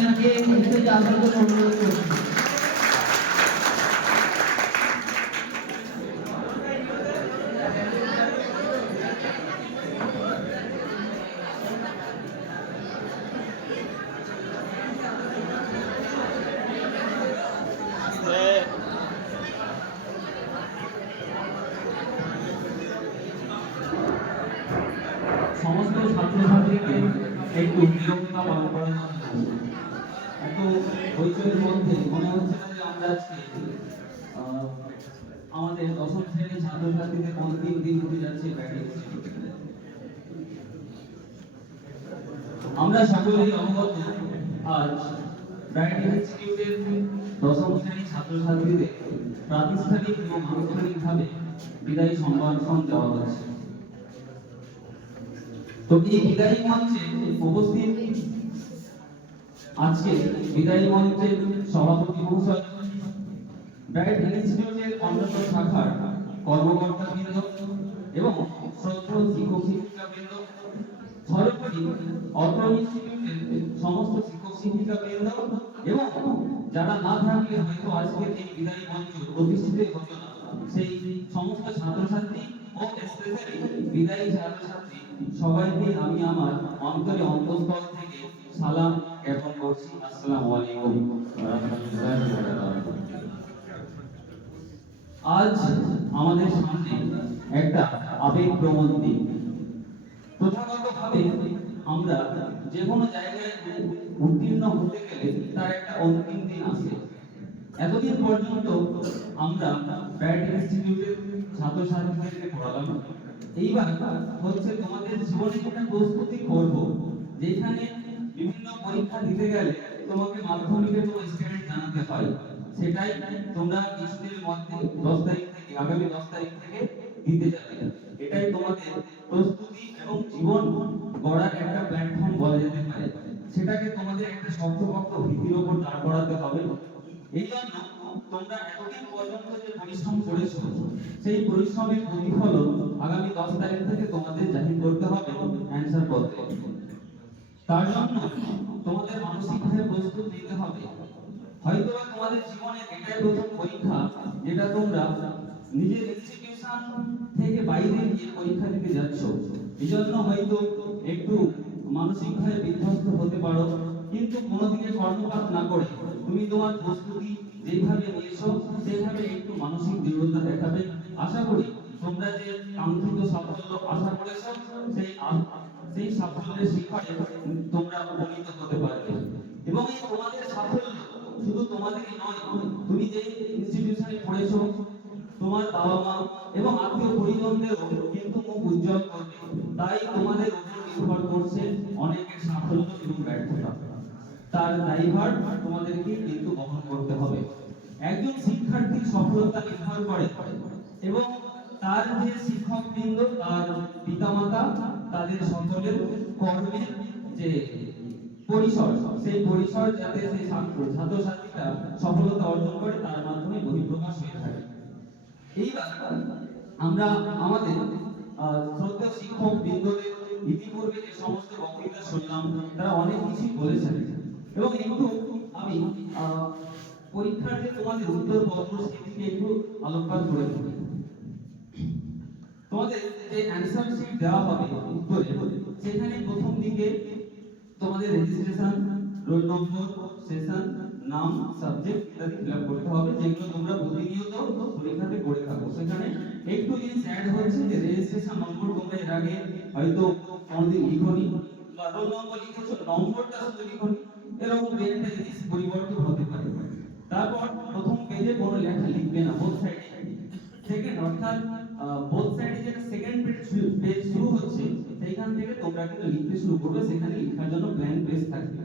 ওনাকে স্টেজে আসার জন্য অনুরোধ করছি। সমস্ত ছাত্রছাত্রীকে একটু নিরবতা পালন করার জন্য এত হইচইয়ের মধ্যে মনে হচ্ছে না যে আমরা আজকে আমাদের দশম শ্রেণীর ছাত্রছাত্রীদের অন্তিম দিন হতে যাচ্ছে ব্যাটিং। আমরা সকলেই অবগত আজ ব্যাটিং ইনস্টিটিউটের দশম শ্রেণীর ছাত্রছাত্রীদের প্রাতিষ্ঠানিক এবং আনুষ্ঠানিকভাবে বিদায়ী সম্ভাষণ দেওয়া হচ্ছে। তো এই বিদায়ী মঞ্চে উপস্থিত আজকে বিদায়ী মঞ্চের সভাপতি মহাশয়, ব্যাট ইনস্টিটিউটের অন্যান্য শাখার কর্মকর্তাবৃন্দ এবং শ্রদ্ধেয় শিক্ষক শিক্ষিকাবৃন্দ, সর্বোপরি অত্র ইনস্টিটিউটের সমস্ত শিক্ষক শিক্ষিকাবৃন্দ এবং যারা না থাকলে হয়তো আজকের এই বিদায়ী মঞ্চ প্রতিষ্ঠিত হতো না, সেই সমস্ত ছাত্রছাত্রী ও স্পেশালি বিদায়ী ছাত্রছাত্রী সবাইকে আমি আমার অন্তরে অন্তঃস্থল থেকে সালাম জ্ঞাপন করছি। আসসালামু আলাইকুম ওয়া রাহমাতুল্লাহি ওয়া বারাকাতুহু। আজ আমাদের সামনে একটা আবেগপ্রবণ দিন। প্রথাগতভাবে আমরা যে কোনো জায়গায় উত্তীর্ণ হতে গেলে তার একটা অন্তিম দিন আসে। এতদিন পর্যন্ত আমরা ব্যাট ইনস্টিটিউটের ছাত্রছাত্রীদেরকে পড়ালাম, এইবার হচ্ছে তোমাদের জীবনে একটা প্রস্তুতি করব, যেখানে বিভিন্ন পরীক্ষা দিতে গেলে তোমাকে মাধ্যমিকে তোমার স্ট্যান্ডার্ড জানাতে হয়। সেটাই তোমরা কিছুদিনের মধ্যে 10 তারিখ থেকে, আগামী 10 তারিখ থেকে দিতে যাবে। এটাই তোমাদের প্রস্তুতি এবং জীবন গড়ার একটা প্ল্যাটফর্ম বলা যেতে পারে। সেটাকে তোমাদের একটা শক্তপোক্ত ভিত্তির উপর দাঁড় করাতে হবে। এই জন্য তোমরা এতদিন পর্যন্ত যে পরিশ্রম করেছো, সেই পরিশ্রমের প্রতিফলন আগামী 10 তারিখ থেকে তোমাদের জাহির করতে হবে অ্যানসার করতে। তার জন্য তোমাদের মানসিকভাবে প্রস্তুত নিতে হবে। হয়তো তোমাদের জীবনের এটাই প্রথম পরীক্ষা যেটা তোমরা নিজের ইনস্টিটিউশন থেকে বাইরে গিয়ে পরীক্ষা দিতে যাচ্ছ। এই জন্য হয়তো একটু মানসিকভাবে বিধ্বস্ত হতে পারো, কিন্তু কোনো দিকে কর্ণপাত না করে তুমি তোমার প্রস্তুতি যেভাবে নিয়েছো সেভাবে একটু মানসিক দৃঢ়তা দেখাবে। আশা করি তোমরা যে কাঙ্ক্ষিত সাফল্য আশা করেছো সেই সাফল্যের শিখরে তোমরা উপনীত হতে পারবে। এবং এই তোমাদের সাফল্য শুধু তোমাদেরই নয়, তুমি যে ইনস্টিটিউশনে পড়েছো তোমার বাবা মা এবং আত্মীয় পরিজনদেরও কিন্তু মুখ উজ্জ্বল করবে। তাই তোমাদের উপর নির্ভর করছে অনেকের সাফল্য এবং ব্যর্থতা। তার দায়ভার তোমাদেরকে কিন্তু বহন করতে হবে। একজন শিক্ষার্থীর সফলতা নির্ভর করে এবং তার যে শিক্ষকবৃন্দ, তার পিতামাতা, তাদের সকলের কর্মের যে পরিসর, সেই পরিসর যাতে সেই ছাত্রছাত্রীরা সফলতা অর্জন করে তার মাধ্যমে বহিঃপ্রকাশ হয়ে থাকে। এইবার আমরা আমাদের শ্রদ্ধেয় শিক্ষক বৃন্দদের ইতিপূর্বে যে সমস্ত বক্তৃতা শুনলাম তারা অনেক কিছুই বলেছেন, এবং একটু আমি পরীক্ষার যে তোমাদের উত্তরপত্র সেদিকে একটু আলোকপাত করে থাকি। তোমাদের যে অ্যানসার শিট দেওয়া হবে উত্তরে, সেখানে প্রথম দিকে তোমাদের রেজিস্ট্রেশন, রোল নম্বর, সেশন, নাম, সাবজেক্ট ইত্যাদি ফিলআপ করতে হবে, যেগুলো তোমরা প্রতিনিয়ত পরীক্ষাতে করে থাকো। সেখানে একটু জিনিস অ্যাড হচ্ছে যে রেজিস্ট্রেশন নম্বর তোমরা এর আগে হয়তো কোনদিন লিখোনি, বা রোল নম্বর লিখেছো নম্বরটা শুধু লিখোনি, এরকম একটা জিনিস পরিবর্তন হতে পারে। তারপর প্রথম পেজে কোনো লেখা লিখবে না, বোথ সাইডে। সেকেন্ড অর্থাৎ বোথ সাইডে যেটা সেকেন্ড পেজ শুরু হচ্ছে সেইখান থেকে তোমরা কিন্তু লিখতে শুরু করবে, সেখানে লেখার জন্য ব্ল্যাঙ্ক পেজ থাকবে।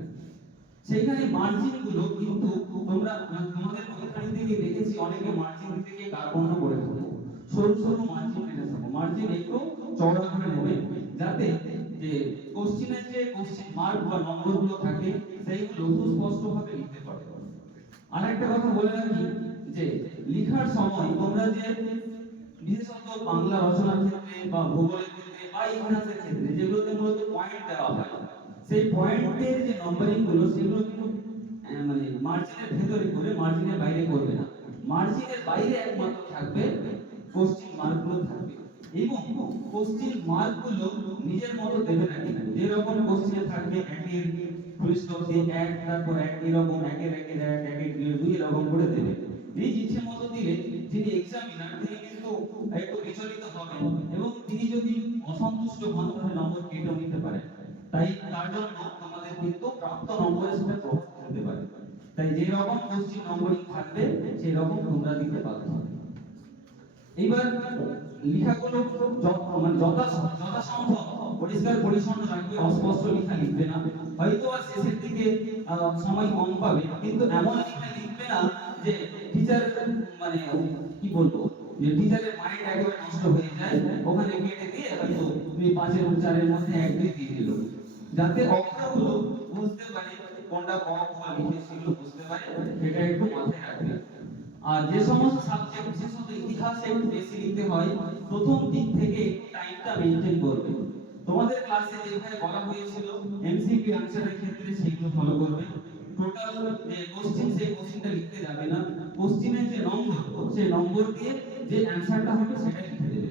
সেইখানে মার্জিন গুলো কিন্তু তোমরা তোমাদের পরীক্ষার দিকে দেখেছি অনেকে মার্জিন দিতে গিয়ে কার্পণ্য করে থাকে, সরু সরু মার্জিন রেখে থাকো। মার্জিন একটু চওড়া করে নেবে, যাতে যে কোশ্চেনের যে কোশ্চেন মার্ক বা নম্বরগুলো থাকে সেইগুলো সুস্পষ্টভাবে লিখতে পারো। আরেকটা কথা বলে রাখি যে লেখার সময় তোমরা যে বিশেষত বাংলা রচনার ক্ষেত্রে বা ভূগোলের ক্ষেত্রে বা ইতিহাসের ক্ষেত্রে যেগুলোতে মূলত পয়েন্ট দেওয়া হয়, সেই পয়েন্টের যে নম্বরিং গুলো সেগুলো কিন্তু বাইরে একমাত্র থাকবে কোশ্চেন মার্কগুলো থাকবে, এবং কোশ্চেন মার্কগুলো নিজের মতো দেবে না কিন্তু যেরকম কোশ্চেন থাকবে একের ফুলস্টপ দিয়ে এক, তারপর এক, এরকম একের একের এক, একের দুই এরকম করে দেবে। এই ইচ্ছে মতো দিলে যিনি এক্সামিনার তিনি কিন্তু একটু বিচলিত হবেন, এবং তিনি যদি অসন্তুষ্ট হন তাহলে নম্বর কেটেও নিতে পারে। তাই তার জন্য আমাদের কিন্তু প্রাপ্ত নম্বরের সাথে প্রভাব ফেলতে পারে। তাই যে রকম কোশ্চেন নম্বরিং থাকবে সেই রকম তোমরা দিতে বাধ্য হবে। এবার লেখাগুলো যথাসম্ভব পরিষ্কার পরিচ্ছন্ন রাখবে, অস্পষ্ট লেখা লিখবে না। হয়তো আর শেষের দিকে সময় কম পাবে, কিন্তু এমন লেখা লিখবে না যে টিচার মানে কি বলবো, যে টিচারের মাইন্ড একেবারে নষ্ট হয়ে যায়, ওখানে কেটে দিয়ে হয়তো তুমি 5 এর 4 মধ্যে 1 2 দিয়ে দিল, যাতে অক্ষরগুলো বুঝতে পারে কোনটা ক খ লিখে সেগুলো বুঝতে পারে, এটা একটু মাথায় রাখবে। আর যে সমস্ত সাবজেক্ট বিশেষত ইতিহাসে একটু বেশি লিখতে হয়, প্রথম দিক থেকে টাইমটা মেইনটেইন করবে। তোমাদের ক্লাসে যেভাবে বলা হয়েছিল এমসিকিউ অ্যানসারের ক্ষেত্রে সেগুলো ফলো করবে। টোটাল যে কোশ্চেন সেই কোশ্চেনটা লিখতে যাবে না, কোশ্চেনের যে নম্বর সেই নম্বর দিয়ে যে অ্যানসারটা হবে সেটা লিখে দেবে।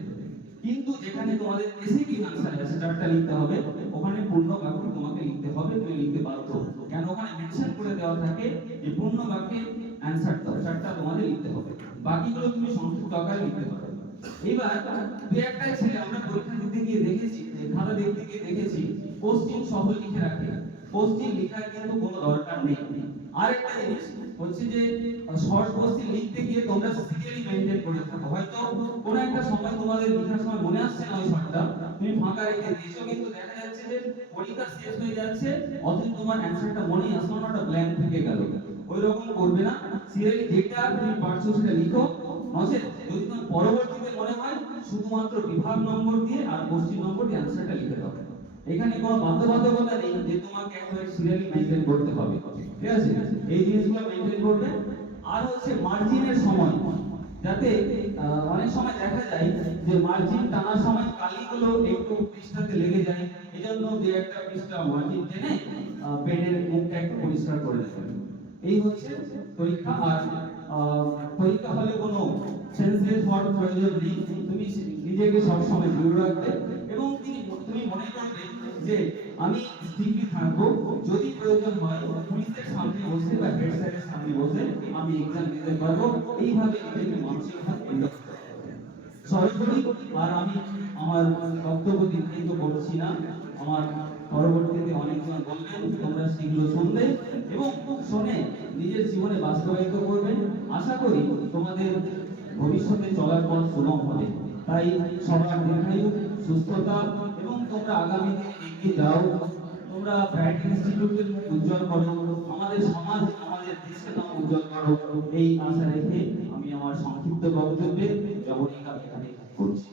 কিন্তু যেখানে তোমাদের এসিকিউ অ্যানসার আছে চারটা লিখতে হবে, ওখানে পূর্ণ বাক্য তোমাকে লিখতে হবে, তুমি লিখতে বাধ্য। কেন ওখানে মেনশন করে দেওয়া থাকে যে পূর্ণ বাক্যে অ্যানসার দাও, চারটা তোমাদের লিখতে হবে, বাকিগুলো তুমি সংক্ষিপ্ত আকারে লিখতে পারো। এবার দুই একটা ছেলে আমরা পরীক্ষা দিতে গিয়ে দেখেছি, খাতা দেখতে গিয়ে দেখেছি কোশ্চেন সহ লিখে রাখে, কোশ্চেন লেখার কিন্তু কোনো দরকার নেই। আরেকটা জিনিস হচ্ছে যে শর্ট কোশ্চেন লিখতে গিয়ে তোমরা সিরিয়ালি মেইনটেইন করে থাকো, হয়তো কোনো একটা সময় তোমাদের লেখার সময় মনে আসছে না ওই শর্টটা, তুমি ফাঁকা রেখে দিয়েছো, কিন্তু দেখা যাচ্ছে যে পরীক্ষা শেষ হয়ে যাচ্ছে অথচ তোমার অ্যানসারটা মনেই আসলো না, ওটা ব্ল্যাঙ্ক থেকে গেল। ওই রকম করবে না, সিরিয়ালি যেটা তুমি পারছো সেটা লিখো। নচেত যদি তোমার পরবর্তীতে মনে হয় শুধুমাত্র বিভাগ নম্বর দিয়ে আর কোশ্চেন নম্বর দিয়ে অ্যানসারটা লিখে দাও। এখানে কোনো বাধ্যবাধকতা নেই যে তোমাকে একেবারে সিরিয়ালি মেইনটেইন করতে হবে, ঠিক আছে? এই জিনিসগুলো মেইনটেইন করবে। আর হচ্ছে মার্জিনের সময়, যাতে অনেক সময় দেখা যায় যে মার্জিন টানার সময় কালিগুলো একটু পৃষ্ঠাতে লেগে যায়, এজন্য যে একটা পৃষ্ঠা মার্জিন টেনে পেনের মুখটা একটু পরিষ্কার করে দেবেন। এই হচ্ছে পরীক্ষা। আর পরীক্ষা হলে কোনো সেন্সলেস হওয়ার প্রয়োজন নেই, তুমি নিজেকে সবসময় দৃঢ় রাখবে, এবং তুমি মনে করবে যে আমি স্ট্রিক্টলি থাকবো, যদি প্রয়োজন হয় পুলিশের সামনে বসে বা হেড স্যারের সামনে বসে আমি এক্সাম দিতে পারবো। এইভাবে নিজেকে মানসিকভাবে তৈরি করতে হবে। সরাসরি আর আমি আমার বক্তব্য দীর্ঘায়িত করছি না, আমার পরবর্তীতে অনেকজন বলবেন, তোমরা সেগুলো শুনবে এবং শুনে নিজের জীবনে বাস্তবায়িত করবে। আশা করি তোমাদের ভবিষ্যতে চলার পথ সুগম হবে। তাই সবার দীর্ঘায়ু, সুস্থতা, এবং তোমরা আগামী দিনে এগিয়ে যাও। তোমরা প্রাইড ইনস্টিটিউটের উজ্জ্বল করো, আমাদের সমাজ আমাদের দেশের নাম উজ্জ্বল করো, এই আশা রেখে আমি আমার সংক্ষিপ্ত বক্তব্যে জবনিকা এখানে করছি।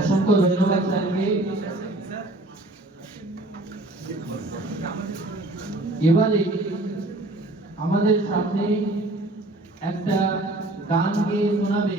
অসংখ্য ধন্যবাদ স্যারকে। এবারে আমাদের সামনে একটা গান গেয়ে শোনাবে